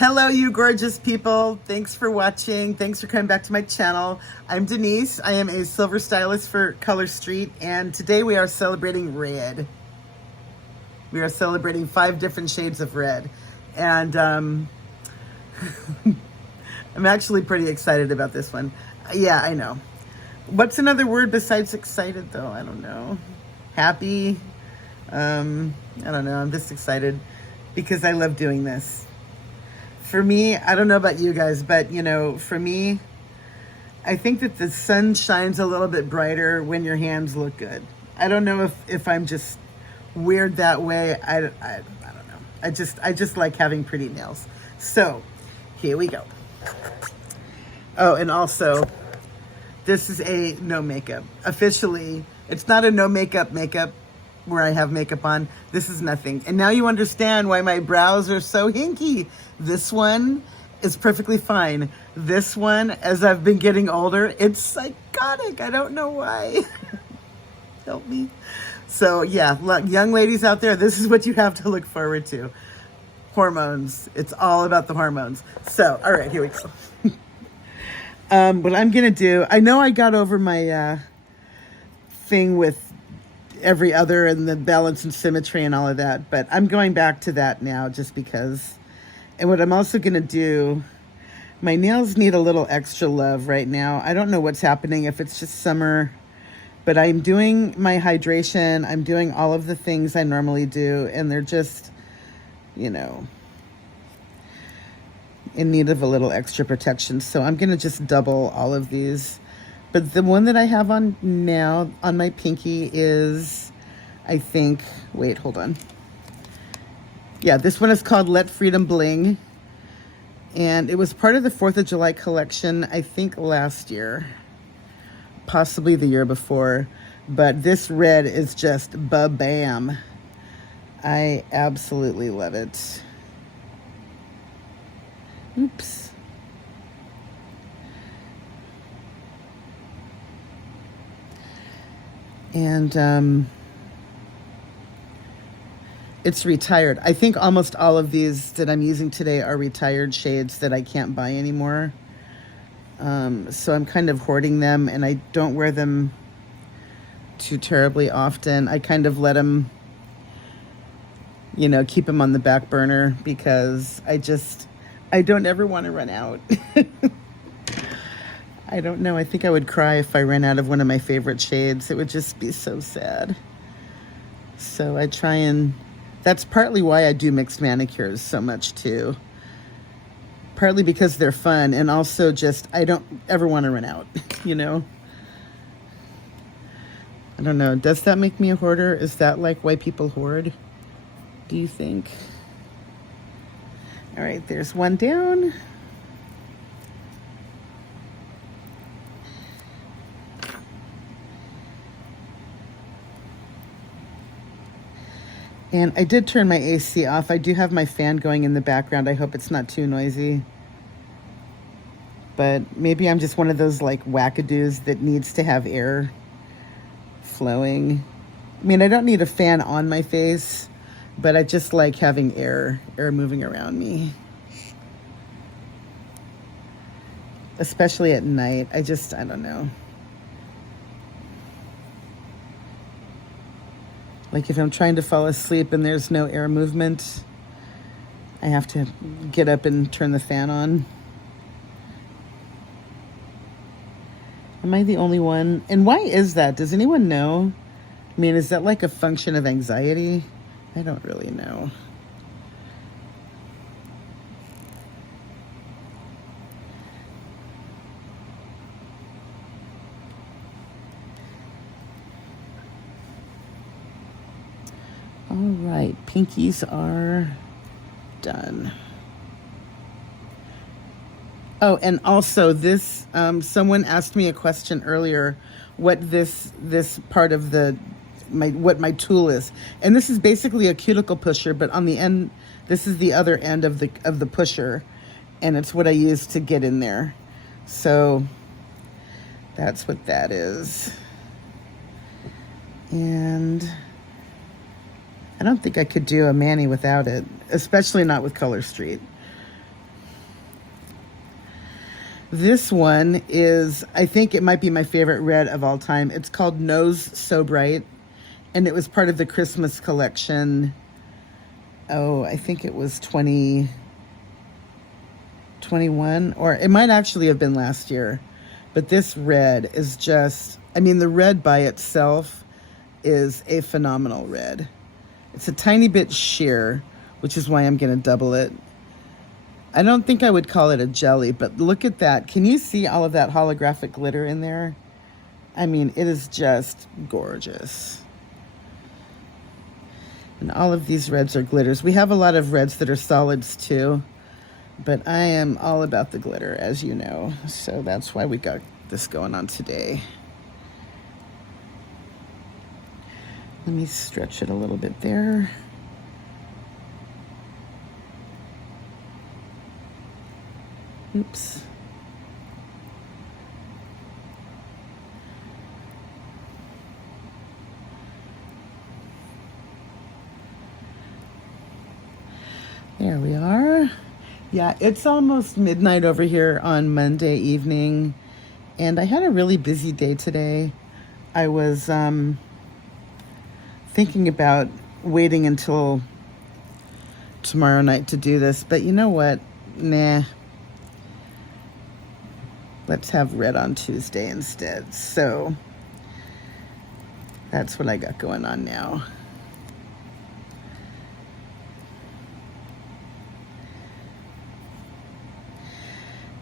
Hello, you gorgeous people. Thanks for watching. Thanks for coming back to my channel. I'm Denise. I am a silver stylist for Color Street, and today we are celebrating red. We are celebrating 5 different shades of red. And I'm actually pretty excited about this one. Yeah, I know. What's another word besides excited, though? I don't know. Happy? I don't know. I'm just excited because I love doing this. For me, I don't know about you guys, but you know, for me, I think that the sun shines a little bit brighter when your hands look good. I don't know if I'm just weird that way. I don't know. I just like having pretty nails. So here we go. Oh, and also, this is a no makeup. Officially, it's not a no makeup where I have makeup on. This is nothing. And now you understand why my brows are so hinky. This one is perfectly fine. This one, as I've been getting older, it's psychotic. I don't know why. Help me. So yeah, look, young ladies out there, this is what you have to look forward to. Hormones. It's all about the hormones. So, all right, here we go. What I'm gonna do, I know I got over my thing with every other and the balance and symmetry and all of that, but I'm going back to that now just because. And what I'm also gonna do, my nails need a little extra love right now. I don't know what's happening, if it's just summer, but I'm doing my hydration. I'm doing all of the things I normally do, and they're just, you know, in need of a little extra protection. So I'm gonna just double all of these. But the one that I have on now on my pinky is, I think, wait, hold on. Yeah, this one is called Let Freedom Bling. And it was part of the 4th of July collection, I think last year. Possibly the year before. But this red is just ba-bam. I absolutely love it. Oops. And it's retired. I think almost all of these that I'm using today are retired shades that I can't buy anymore. So I'm kind of hoarding them, and I don't wear them too terribly often. I kind of let them, you know, keep them on the back burner because I don't ever want to run out. I don't know. I think I would cry if I ran out of one of my favorite shades. It would just be so sad. So I try and... That's partly why I do mixed manicures so much too. Partly because they're fun, and also just I don't ever want to run out, you know? I don't know. Does that make me a hoarder? Is that like why people hoard? Do you think? All right, there's one down. And I did turn my AC off. I do have my fan going in the background. I hope it's not too noisy. But maybe I'm just one of those like wackadoos that needs to have air flowing. I mean, I don't need a fan on my face, but I just like having air moving around me. Especially at night. I don't know. Like if I'm trying to fall asleep and there's no air movement, I have to get up and turn the fan on. Am I the only one? And why is that? Does anyone know? I mean, is that like a function of anxiety? I don't really know. All right, pinkies are done. Oh, and also this, someone asked me a question earlier, what this part of what my tool is. And this is basically a cuticle pusher, but on the end, this is the other end of the pusher, and it's what I use to get in there. So that's what that is. And I don't think I could do a mani without it, especially not with Color Street. This one is, I think it might be my favorite red of all time. It's called Nose So Bright, and it was part of the Christmas collection. Oh, I think it was 2021, or it might actually have been last year. But this red is just, I mean, the red by itself is a phenomenal red. It's a tiny bit sheer, which is why I'm going to double it. I don't think I would call it a jelly, but look at that. Can you see all of that holographic glitter in there? I mean, it is just gorgeous. And all of these reds are glitters. We have a lot of reds that are solids too, but I am all about the glitter, as you know. So that's why we got this going on today. Let me stretch it a little bit there. Oops. There we are. Yeah, it's almost midnight over here on Monday evening, and I had a really busy day today. I was thinking about waiting until tomorrow night to do this, but you know what? Nah. Let's have red on Tuesday instead. So that's what I got going on now.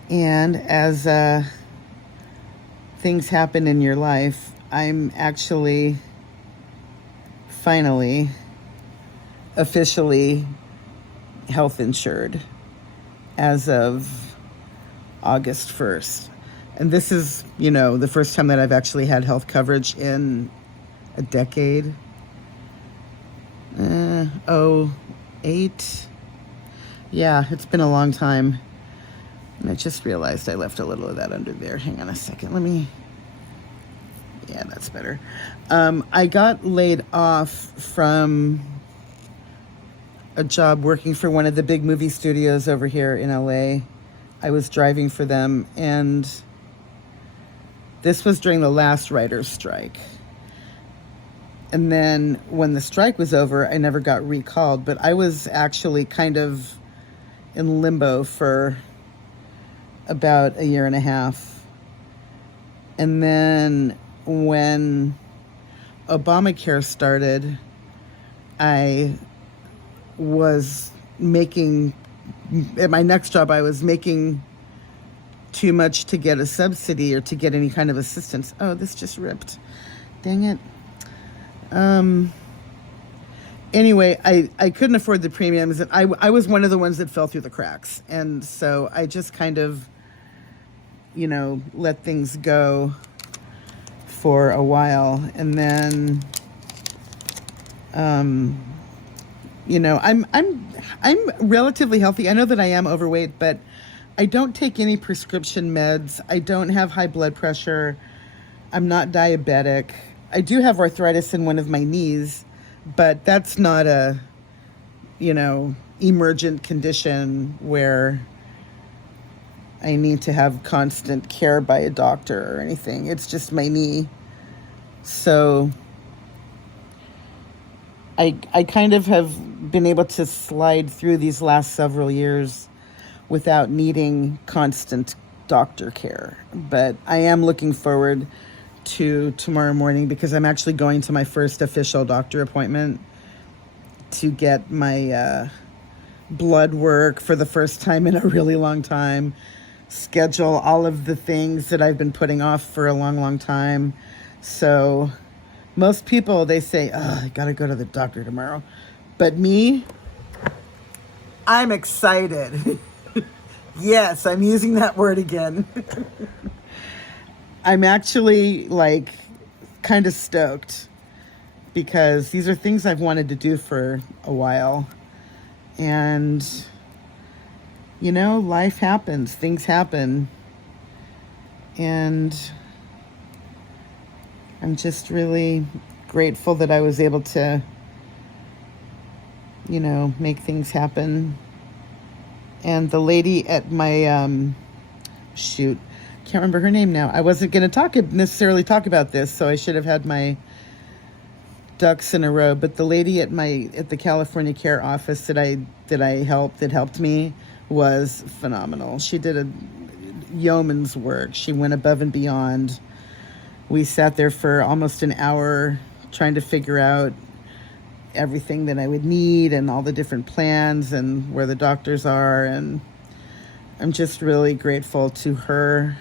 And as things happen in your life, I'm actually finally officially health insured as of August 1st. And this is, you know, the first time that I've actually had health coverage in a decade. 8. Yeah, it's been a long time. And I just realized I left a little of that under there. Hang on a second. Yeah, that's better. I got laid off from a job working for one of the big movie studios over here in LA. I was driving for them, and this was during the last writer's strike. And then when the strike was over, I never got recalled, but I was actually kind of in limbo for about a year and a half. And then when Obamacare started, I was making, at my next job, I was making too much to get a subsidy or to get any kind of assistance. Oh, this just ripped. Dang it. Anyway, I couldn't afford the premiums, and I was one of the ones that fell through the cracks. And so I just kind of, you know, let things go for a while. And then, you know, I'm relatively healthy. I know that I am overweight, but I don't take any prescription meds. I don't have high blood pressure. I'm not diabetic. I do have arthritis in one of my knees, but that's not a, you know, emergent condition where I need to have constant care by a doctor or anything. It's just my knee. So I kind of have been able to slide through these last several years without needing constant doctor care. But I am looking forward to tomorrow morning, because I'm actually going to my first official doctor appointment to get my blood work for the first time in a really long time, schedule all of the things that I've been putting off for a long, long time. So most people, they say, oh, I gotta go to the doctor tomorrow. But me, I'm excited. Yes, I'm using that word again. I'm actually like kind of stoked, because these are things I've wanted to do for a while. And, you know, life happens, things happen. And I'm just really grateful that I was able to, you know, make things happen. And the lady at my, shoot, can't remember her name now. I wasn't going to necessarily talk about this, so I should have had my ducks in a row. But the lady at the California Care office that helped me was phenomenal. She did a yeoman's work. She went above and beyond. We sat there for almost an hour trying to figure out everything that I would need and all the different plans and where the doctors are, and I'm just really grateful to her.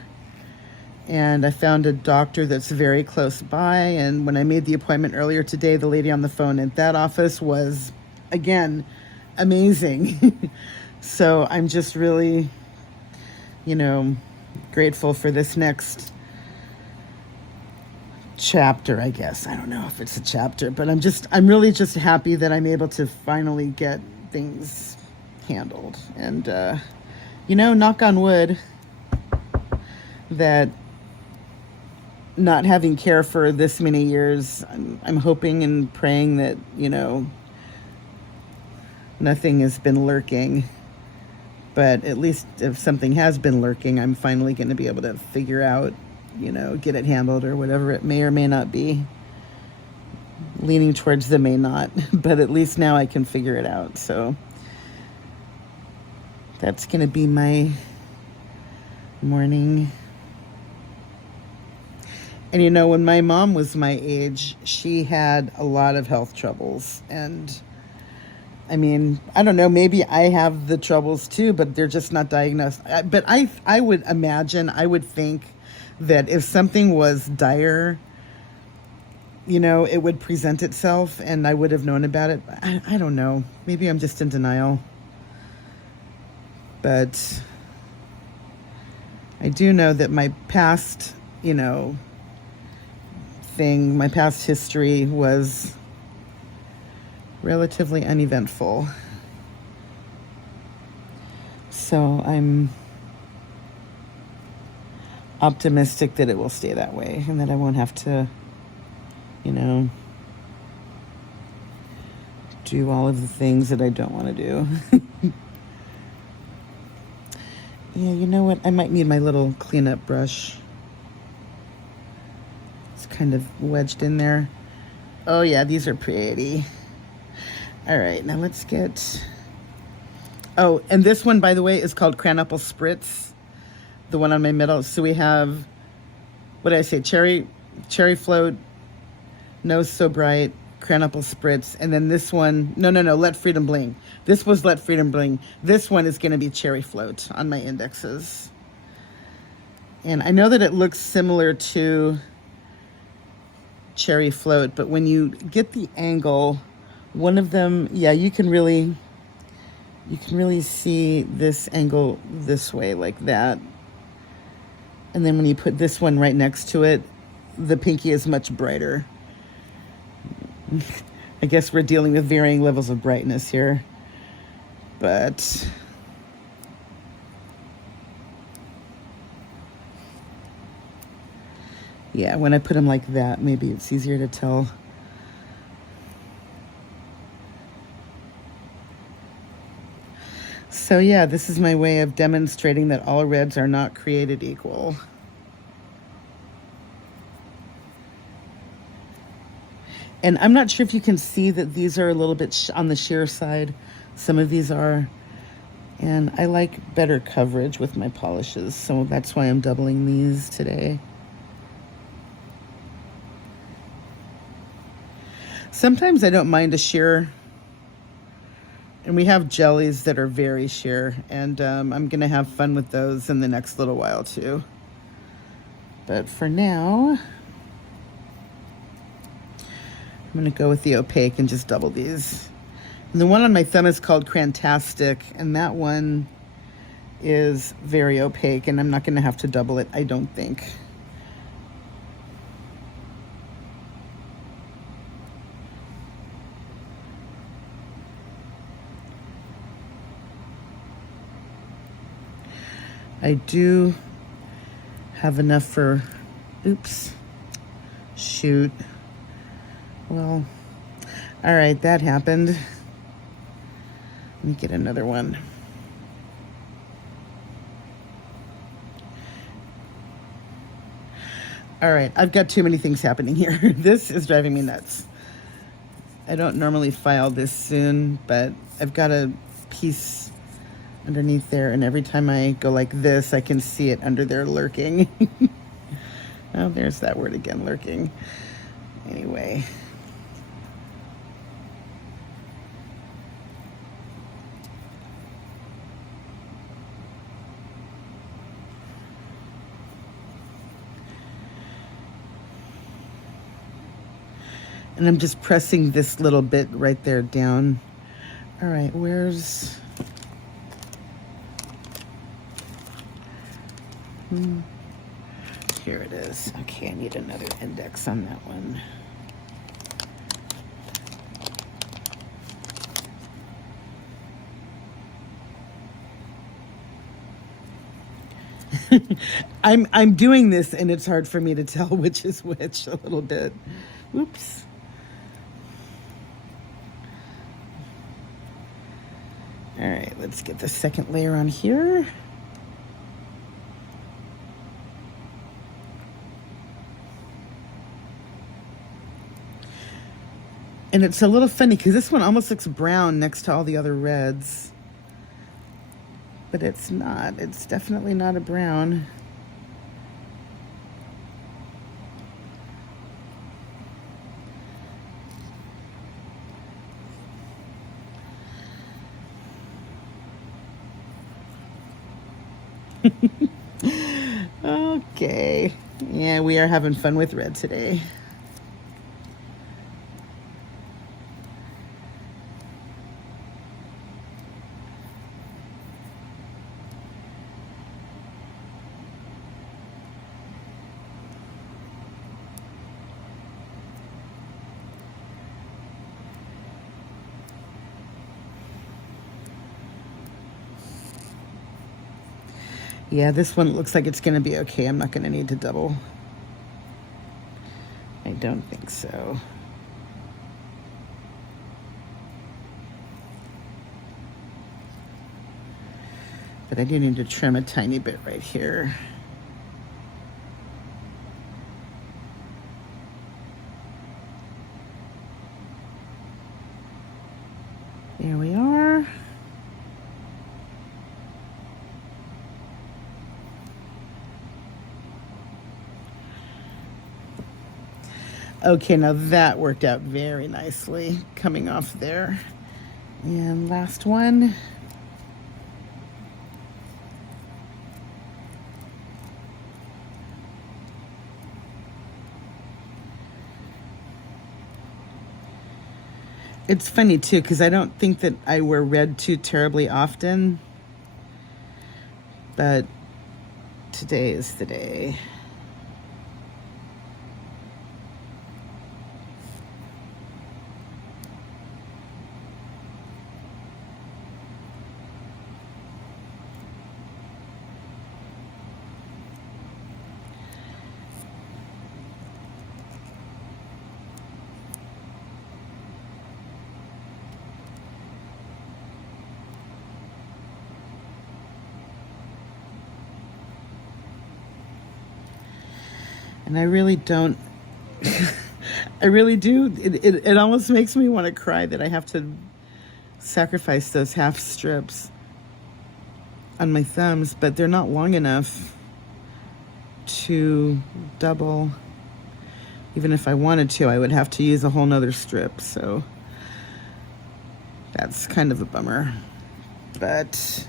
And I found a doctor that's very close by, and when I made the appointment earlier today, the lady on the phone at that office was, again, amazing. So I'm just really, grateful for this next chapter, I guess. I don't know if it's a chapter, but I'm really just happy that I'm able to finally get things handled. And, knock on wood, that not having care for this many years, I'm hoping and praying that, nothing has been lurking. But at least if something has been lurking, I'm finally going to be able to figure out, get it handled or whatever it may or may not be. Leaning towards the may not, but at least now I can figure it out. So that's going to be my morning. And when my mom was my age, she had a lot of health troubles. And I mean, I don't know, maybe I have the troubles too, but they're just not diagnosed. But I would imagine, I would think that if something was dire, it would present itself and I would have known about it. I don't know. Maybe I'm just in denial. But I do know that my past, my past history was relatively uneventful. So I'm optimistic that it will stay that way and that I won't have to, do all of the things that I don't want to do. Yeah, you know what? I might need my little cleanup brush. It's kind of wedged in there. Oh yeah, these are pretty. All right, now let's get... Oh, and this one, by the way, is called Cranapple Spritz. The one on my middle. So we have, what did I say? Cherry Float, Nose So Bright, Cranapple Spritz. And then this one, no, Let Freedom Bling. This was Let Freedom Bling. This one is going to be Cherry Float on my indexes. And I know that it looks similar to Cherry Float, but when you get the angle, one of them, yeah, you can really see this angle this way, like that. And then when you put this one right next to it, the pinky is much brighter. I guess we're dealing with varying levels of brightness here. But yeah, when I put them like that, maybe it's easier to tell. So yeah, this is my way of demonstrating that all reds are not created equal. And I'm not sure if you can see that these are a little bit on the sheer side. Some of these are. And I like better coverage with my polishes, so that's why I'm doubling these today. Sometimes I don't mind a sheer. And we have jellies that are very sheer, and I'm going to have fun with those in the next little while too. But for now, I'm going to go with the opaque and just double these. And the one on my thumb is called Crantastic, and that one is very opaque, and I'm not going to have to double it, I don't think. I do have enough for, oops, shoot. Well, all right, that happened. Let me get another one. All right, I've got too many things happening here. This is driving me nuts. I don't normally file this soon, but I've got a piece underneath there, and every time I go like this, I can see it under there lurking. Oh, there's that word again, lurking. Anyway. And I'm just pressing this little bit right there down. All right, where's... Here it is. Okay, I need another index on that one. I'm doing this and it's hard for me to tell which is which a little bit. Oops. All right, let's get the second layer on here. And it's a little funny because this one almost looks brown next to all the other reds. But it's not. It's definitely not a brown. Okay. Yeah, we are having fun with red today. Yeah, this one looks like it's going to be okay. I'm not going to need to double. I don't think so. But I do need to trim a tiny bit right here. There we are. Okay, now that worked out very nicely coming off there. And last one. It's funny too, because I don't think that I wear red too terribly often, but today is the day. And I really don't, I really do, it almost makes me want to cry that I have to sacrifice those half strips on my thumbs, but they're not long enough to double. Even if I wanted to, I would have to use a whole nother strip, so that's kind of a bummer. But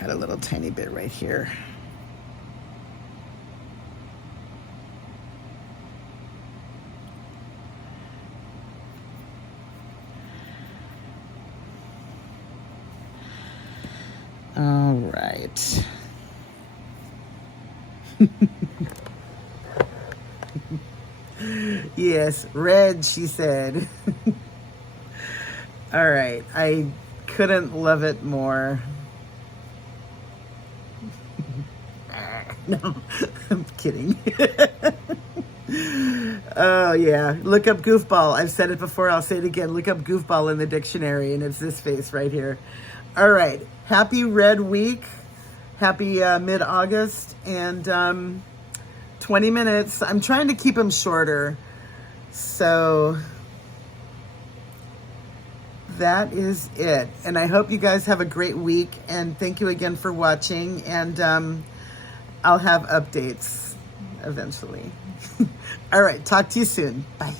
got a little tiny bit right here. All right. Yes, red, she said. All right, I couldn't love it more. No, I'm kidding. Oh, yeah. Look up goofball. I've said it before. I'll say it again. Look up goofball in the dictionary, and it's this face right here. All right. Happy Red Week. Happy mid-August. And 20 minutes. I'm trying to keep them shorter. So that is it. And I hope you guys have a great week. And thank you again for watching. And I'll have updates eventually. All right. Talk to you soon. Bye.